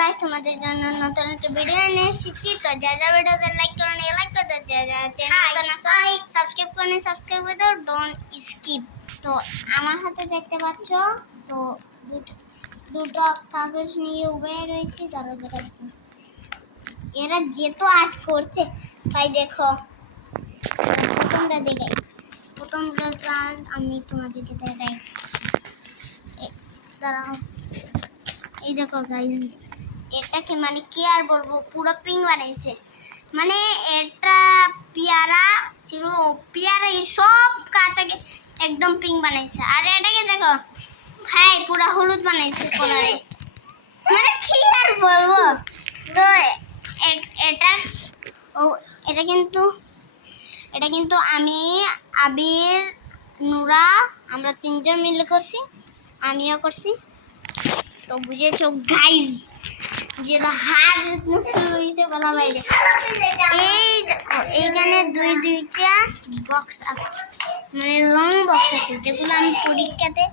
Guys, তোমাদের জন্য নতুন একটা ভিডিও নিয়ে এসেছি। তো যা যা ভিডিওতে লাইক করুন, লাইক করে দাও, যা যা চ্যানেলটা না সাবস্ক্রাইব করুন, সাবস্ক্রাইব করে দাও, ডোন্ট স্কিপ। তো আমার হাতে দেখতে পাচ্ছ, তো দুটো কাগজ নিয়ে উবে রয়েছে, যারা দেখাচ্ছি এরা যেহেতু আর্ট করছে, তাই দেখো প্রথমটা দেখাই। প্রথম রেজাল্ট আমি তোমাদেরকে দেখাই, দাঁড়াও। এই দেখো গাইস, এটাকে মানে কি আর বলবো, পুরো পিঙ্ক বানাইছে। মানে এটা পেয়ারা ছিল, পেয়ারা সব কাটাকে একদম পিঙ্ক বানাইছে। আর এটাকে দেখো ভাই, পুরো হলুদ বানাইছে কলারে। মানে কি আর বলবো। তো এটা এটা কিন্তু আমি, আবির, নুরা, আমরা তিনজন মিলে করছি, আমিও করছি। তো বুঝেছো গাইজ, যেটা হাত শুরু হয়েছে বলা বাইরে। এই দেখো, এইখানে দুইটা বক্স আছে, মানে রং বক্স আছে, যেগুলো আমি পরীক্ষাতে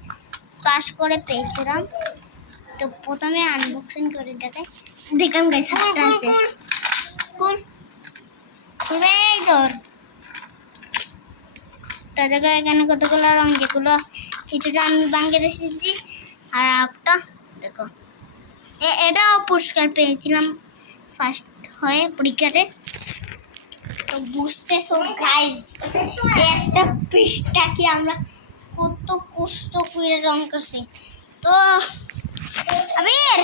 পাস করে পেয়েছিলাম। তো প্রথমে আনবক্সিং করে দেখাম গাইজ, হাতটা আছে এই তোর। তো দেখো এখানে কতগুলো রং, যেগুলো কিছুটা আমি বাঙ্গে রেখেছি, আর একটা দেখো এটাও পুরস্কার পেয়েছিলাম ফার্স্ট হয়ে পরীক্ষাতে। তো বুঝতেছো গাইজ, একটা পৃষ্ঠাকে আমরা কত কষ্ট করে রং করছি। তো আবির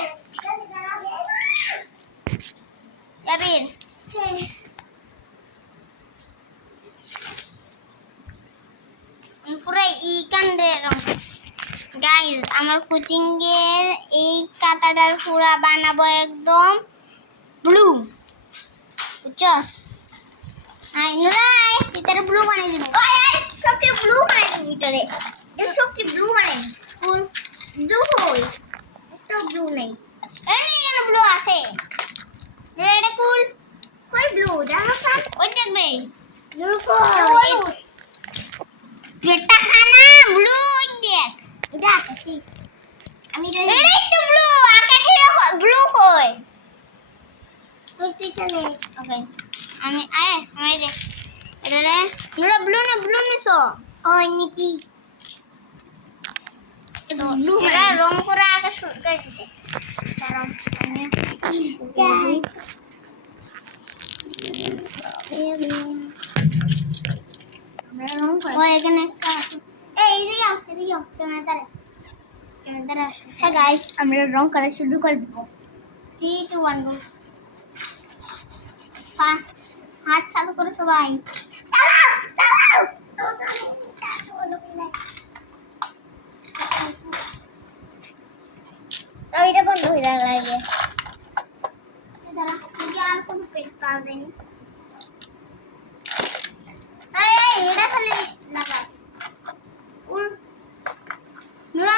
পুরো ইকান্ডে রং। গাইজ, আমার কোচিং এর এই কাতাটার পুরা বানাবো একদম ব্লু, বুঝছস? আই নুরাই ভিতরে ব্লু বানাই দিব। ওই সবটি ব্লু বানাই দিব ভিতরে, যে সবটি ব্লু বানাই ফুল ব্লু হই, একটা ব্লু নেই। এই এখানে ব্লু আছে, এটা কুল কই ব্লু দেখো স্যার, ওই দেখবে ব্লু কই, যেটা খানা ব্লু, ওই দেখ এটা আকাশি। আমি এটাই তো ব্লু, আকাশের ব্লু কই, ওই তুইটা নেই। ওকে আমি আমি দেখ এটা রে, নুরা ব্লু নিছো ওই নাকি? তো ব্লু এরা রং করে আকাশ শুকাই দিছে। কারণ এখানে একটা আছে, এদিকে আও ক্যামেরা আসো। হ্যাঁ গাইস, আমরা রং করা শুরু করে দেব। 3 2 1 গো। হাত চালু করো সবাই। এটা বন্ধ হয়ে লাগে, আর কোনো পেট পাওয়া যায়নি। এটা খালি লাগাস নুরা।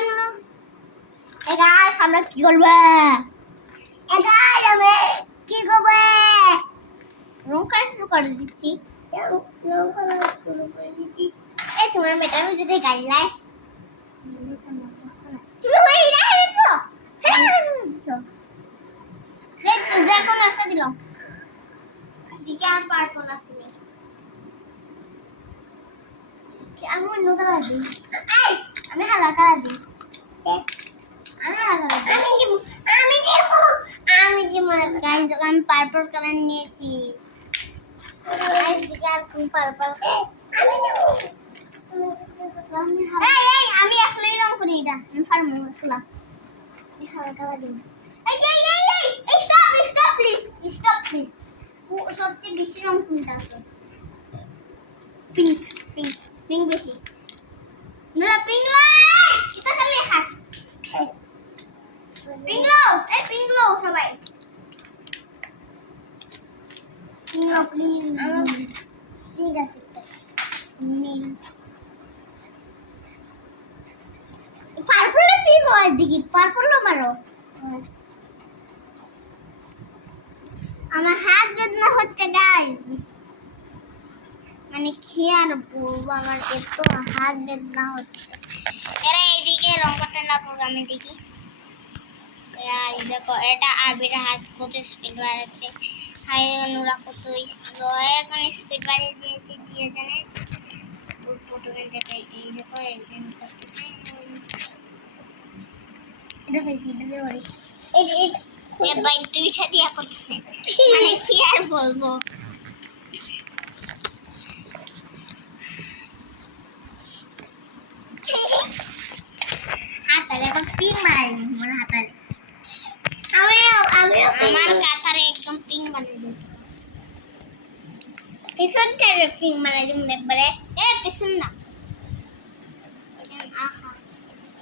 আমরা কি করবো, রং করা শুরু করে দিচ্ছি। এই তোমার মেয়েটার যদি গাইলাই আমি অন্য কালার দিই, আমি হালা কালার দিই, আমি পার্পল কালার নিয়েছি। আমি একলাই রং করি, এটা আমি ফার্ম খোলা হালা কালার দিই। Stop please. সবচেয়ে বেশি রং কোনটা আছে? পিঙ্ক বেশি। নুরা পিঙ্ক লো, এটা খালি খাস পিঙ্ক লো সবাই পিঙ্ক লো প্লিজ। পিঙ্ক আছে পার্পল পিঙ্ক হয় দেখি, পার্পল মারো। আমার হাত বেদনা হচ্ছে গাইস, মানে কি আর বলবো, আমার এত হাত বেদনা হচ্ছে। এরা এইদিকে রং করতে না করবো, আমি দেখি গাইস দেখো এটা আবির হাত কত স্পিড বাড়াচ্ছে, হাই নুরা কত স্লো এখন স্পিড বাড়িয়ে দিয়েছে দিয়ে জানে প্রথমে দেখে এই দেখো একজন করতেছে এটা বেশি দিলে ওই এ ভাই দুইটা দিয়া করতেছে মানে কি আর বলবো। হাতালে এখন পিং মারি মনে হাতালে আমার কাতারে একদম পিং বানিয়ে দিত পিছনটারে পিং বানিয়ে দিন একবারে এ পিছন না আহা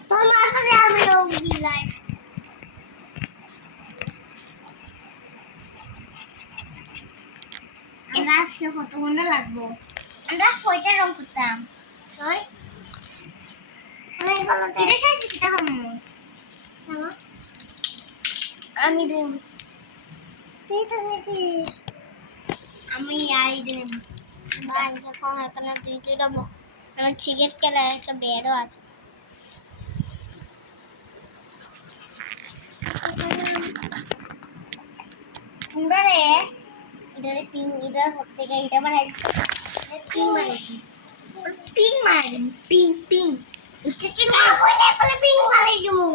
তোমার সাথে আমি লোক দিলাই আমরা আজকে কত ঘন্টা লাগবো আমরা কয়টা রং করতাম ছয় এটা শেষ এটা হলো আমি দেব তুই তো নিছিস আমি আই দেব ভাই দেখো এখানে দুইটা আমার ক্রিকেট খেলার একটা ব্যাটও আছে সুন্দরে এটারে পিং এটার হাত থেকে এটা বানাই দিছি পিং মানে কি পিং মানে পিং পিং উঠছে না বলে বলে পিং মারাই দেবো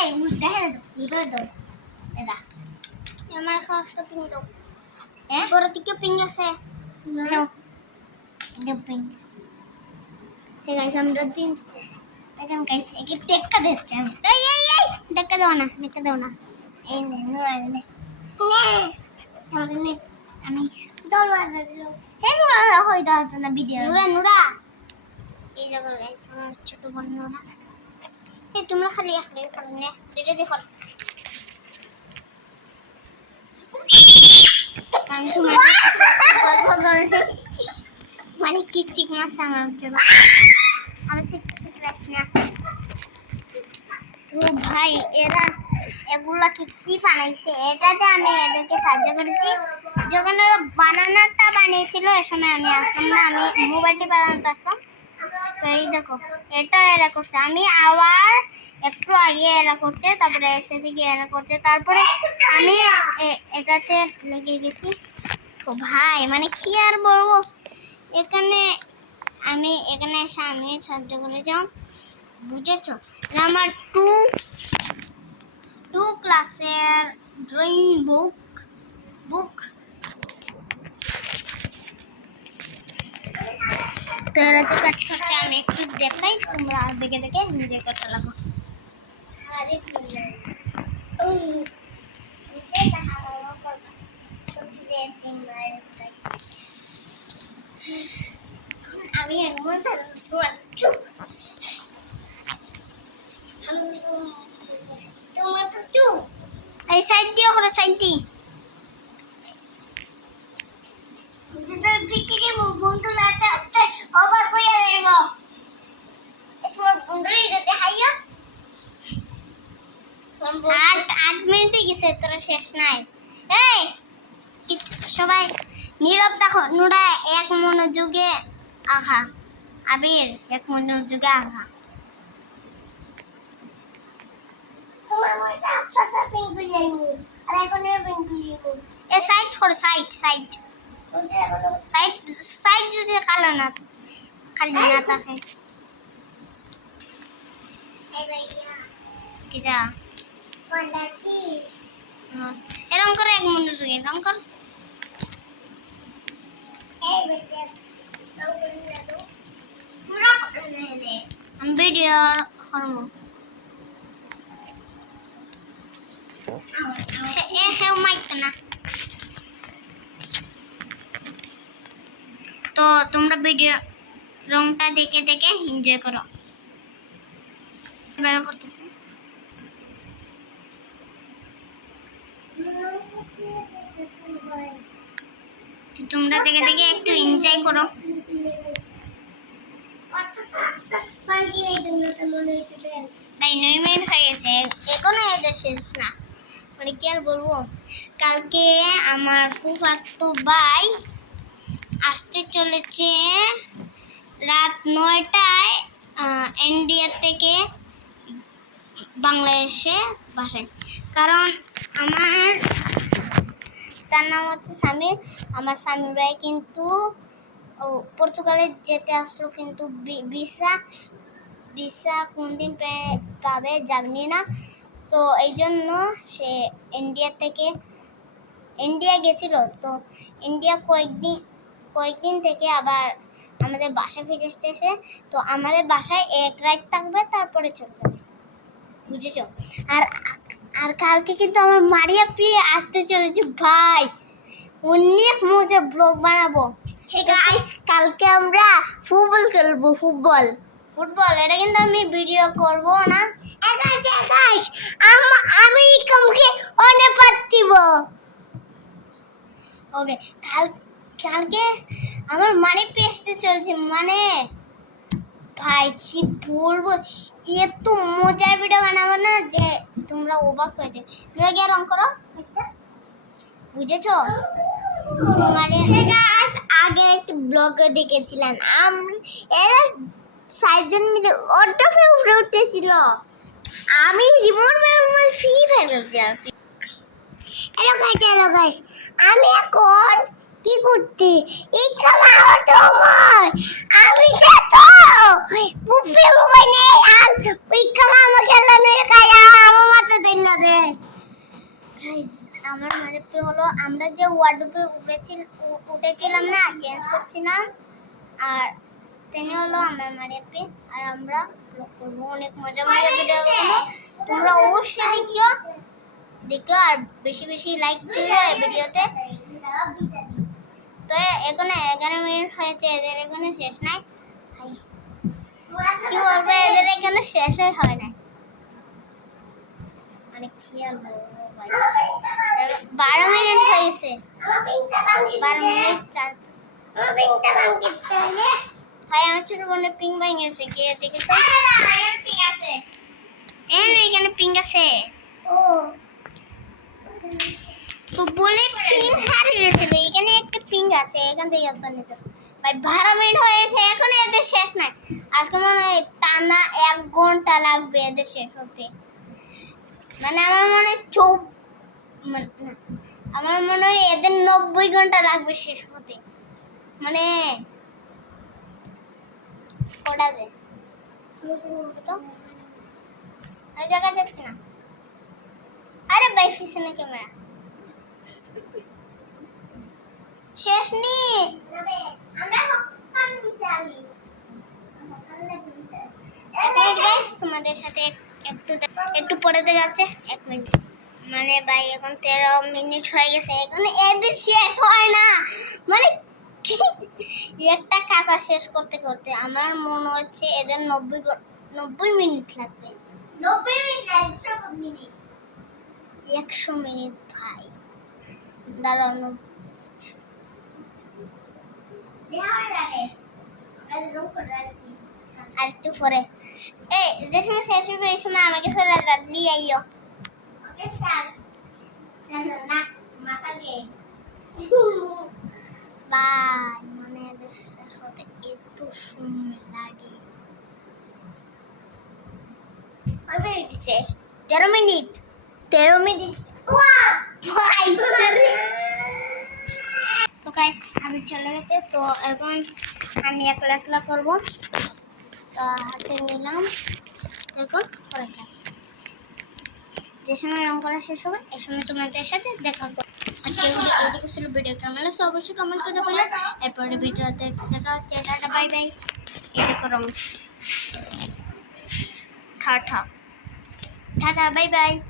এই মুদ্দা হেরে দাও সিবা দাও এরা আমার খাওয়া পিং দাও বড় থেকে পিং আছে নাও দাও পিং হে গাইস আমরা দিন দেখেন গাইস একে টেক্কা দিচ্ছে এই টেক্কা দাও না এই নে নুরা নে নে আমি দল মারলো হে নুরা হই দাও না ভিডিও নুরা এই দেখো গাইস আমার ছোট বোন নুরা এই তোমরা খালি খালি করো নে এটা দেখো আমি তোমার মানে কিচিক মাছ আমার জন্য আমি শিখতে ক্লাস না তো ভাই এরা এগুলা কি বানাইছে এটাতে আমি এদেরকে সাহায্য করেছি যখন ওরা বানানোটা বানিয়েছিল এ সময় আমি আসলাম না আমি মোবাইলটি বানাতে আসলাম তো এই দেখো এটা এরা করছে আমি আবার একটু আগে এরা করছে তারপরে এসে থেকে এরা করছে তারপরে আমি এটাতে লেগে গেছি তো ভাই মানে কি আর বলবো এখানে এসে আমি সাহায্য করেছিলাম বুঝেছো আমার টু ক্লাসের ড্রয়িং বুক তো এরা তো কাজ করছে আমি একটু দেখাই তোমরা দেখে দেখে এনজয় করতে লাগো আমি একবার এই সাইড দিয়ে করো সাইড দিয়ে যেটা বিক্রি বন্ধু লাতে আপতে অবাক হয়ে যাইব তোমার বন্ধুরে দিতে হাইয়া 8 মিনিটে গেছে তোরা শেষ নাই এই সবাই নীরব দেখো নুরা এক মনোযোগে আহা আবির এক মনোযোগে আহা তোমার ওইটা আপনারা পিঙ্ক যাইবো আর এখন পিঙ্ক যাইবো এ সাইড ফর সাইড যদি কালো না খালি না থাকে কি যা এরকম করে এক মনোযোগে এরকম কর আমি ভিডিও করবো না তো তোমরা ভিডিও রংটা দেখে দেখে এনজয় করো ব্যবহার করতেছে তোমরা দেখে দেখে একটু এনজয় করো তাই 9 মিনিট হয়ে গেছে এখনো এদের শেষ না মানে কি আর বলবো কালকে আমার ফুফাতো ভাই আসতে চলেছে রাত 9টায় ইন্ডিয়া থেকে বাংলাদেশে বাসায়, কারণ আমার তার নাম হচ্ছে সামির। আমার সামির ভাই কিন্তু পর্তুগালে যেতে আসলো, কিন্তু ভিসা ভিসা কোনদিন পাবে জানি না। তো এই জন্য সে ইন্ডিয়া গেছিল। তো ইন্ডিয়া কয়েকদিন থেকে আবার আমাদের বাসায় ফিরে এসেছে। তো আমাদের বাসায় এক রাত থাকবে, তারপরে চলে যাবে, বুঝেছো? আর আর কালকে কিন্তু আমার মারিয়া পেয়ে আসতে চলেছে ভাই, অনেক মজা ব্লগ বানাবো। হে গাইস, কালকে আমরা ফুটবল খেলবো। ফুটবল এটা কিন্তু আমি ভিডিও করব না। আকাশ আমি কামকে অনেক পাচ্ছিব। ওকে, কালকে আমার মানে পেস্টে চলছে, মানে ভাই কি বলবো, এত মজার ভিডিও বানাবো না যে তোমরা অবাক হয়ে যাবে। তোমরা গিয়ে রং করো, বুঝেছো? আগে একটা ব্লগে দেখেছিলাম এরা 4জন মিলে অটোপে উপরে উঠেছিল, আমি রিমোট মোবাইল ফ্রি ফায়ার খেলছিলাম। হ্যালো গাইস, আমি এখন কি করতে এই খেলা হতো আমার, আমি তো বুফে মোবাইল নেই, আর ওই খেলা আমার খেলা নেই, আমার মাথা দিল রে গাইস। আমার মানে হলো আমরা যে ওয়ার্ডরোবে উঠেছিলাম না, চেঞ্জ করছিলাম, আর তিনি হলো আমার মারিয়াপি। আর আমরা করবো অনেক মজা ভিডিও, তোমরা অবশ্যই দেখো আর বেশি লাইক দিও এই ভিডিওতে। তো এখন 11 মিনিট হয়েছে, এদের এখানে শেষ নাই, কি বলবো, এদের এখানে শেষ হয় না। মানে খেয়াল 12 মিনিট হয়েছে, 12 মিনিট 4। ভাই আমার ছোট বোনের পিং ভেঙেছে, গিয়ে দেখেছো? এখানে পিং আছে। তো বলে পিং হারিয়ে গেছিল, এখানে একটা পিং আছে, এখান থেকে নিতে ভাই। 12 মিনিট হয়েছে, এখন এদের শেষ নাই। আজকে মনে হয় টানা 1 ঘন্টা লাগবে এদের শেষ হতে। মানে আমার মনে হয় এদের 90 ঘন্টা লাগবে শেষ হতে। মানে ওটা যে জায়গা যাচ্ছে না। আরে ভাই পিছনে ক্যামেরা শেষ নি, তোমাদের সাথে একটু পরে যাচ্ছে 1 মিনিট। মানে ভাই এখন 13 মিনিট হয়ে গেছে, এখন এদের শেষ হয় না। মানে একটা কাজ শেষ করতে করতে আমার মনে হচ্ছে এদের 90 মিনিট লাগবে। 90 মিনিট 100 মিনিট ভাই, দাঁড়ানো আর একটু পরে যে সময় শেষ হবে এই সময় আমাকে নিয়ে আইও। বাই, মানে এদের শেষ হতে এত সময় লাগে। 13 মিনিট তো গাইস আমি চলে গেছে। তো এখন আমি একলা করবো, তো হাতে নিলাম। এখন করে যাক, যে সময় রং করা শেষ হবে এই সময় তোমাদের সাথে দেখা করবো। আজকে এইটুকু ছিল ভিডিও, কেমন লাগছে অবশ্যই কমেন্ট করে বলো। এরপরে ভিডিওতে দেখা হচ্ছে, টাটা বাই বাই। এই দেখো রং, টাটা বাই বাই।